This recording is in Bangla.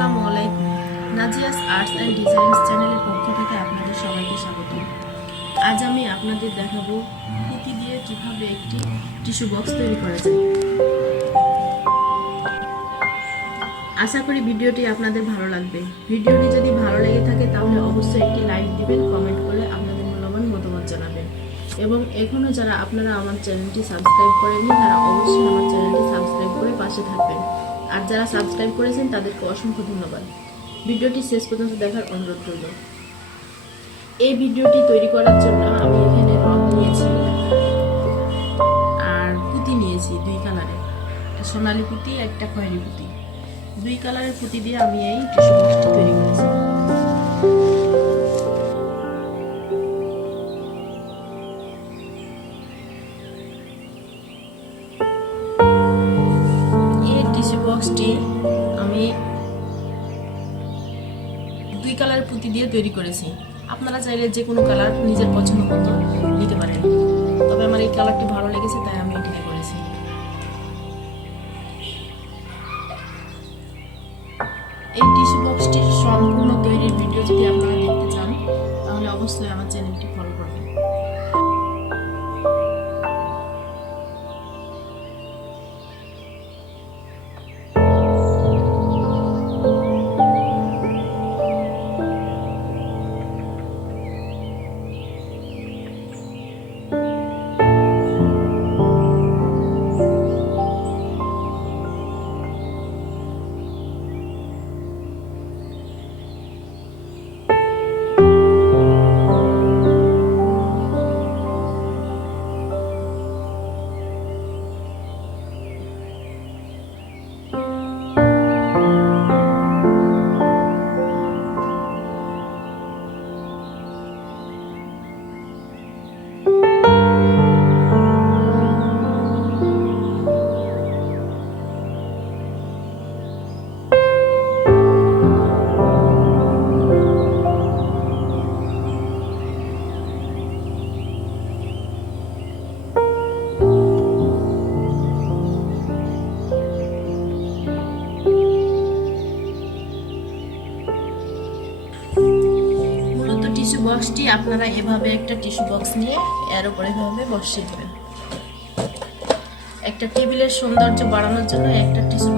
আসসালামু আলাইকুম। নাজিয়াস আর্টস অ্যান্ড ডিজাইনস চ্যানেলের পক্ষ থেকে আপনাদের সবাইকে স্বাগত। আজ আমি আপনাদের দেখাবো পুঁতি দিয়ে কিভাবে একটি টিস্যু বক্স তৈরি করা যায়। আশা করি ভিডিওটি আপনাদের ভালো লাগবে। ভিডিওটি যদি ভালো লেগে থাকে তাহলে অবশ্যই একটি লাইক দিবেন, কমেন্ট করে আপনাদের মূল্যবান মতামত জানাবেন। এবং এখনো যারা আপনারা আমার চ্যানেলটি সাবস্ক্রাইব করেননি তারা অবশ্যই আমার চ্যানেলটি সাবস্ক্রাইব করে পাশে থাকবেন। আর যারা সাবস্ক্রাইব করেছেন তাদেরকে অসংখ্য ধন্যবাদ। ভিডিওটি শেষ পর্যন্ত দেখার অনুরোধ রইল। এই ভিডিওটি তৈরি করার জন্য আমি এখানে রং নিয়েছি আর পুঁতি নিয়েছি দুই কালারের, একটা সোনালী পুঁতি একটা খয়েরি পুঁতি। দুই কালারের পুঁতি দিয়ে আমি এই টিস্যু বক্সটি তৈরি করেছি। এই টিস্যু বক্সটি আমি দুই কালারের পুঁতি দিয়ে তৈরি করেছি। আপনারা চাইলে যে কোনো কালার নিজের পছন্দ মতো নিতে পারেন, তবে আমার এই কালারটি ভালো লেগেছে তাই আমি এটিতে করেছি। এই টিস্যু বক্সটির সম্পূর্ণ তৈরির ভিডিও যদি আপনারা দেখতে চান তাহলে অবশ্যই আমার চ্যানেলটি ফলো করবেন। টিস্যু বক্সটি আপনারা এভাবে একটা টিস্যু বক্স নিয়ে এর উপরে এভাবে বসিয়ে দেবেন। একটা টেবিলের সৌন্দর্য বাড়ানোর জন্য একটা টিস্যু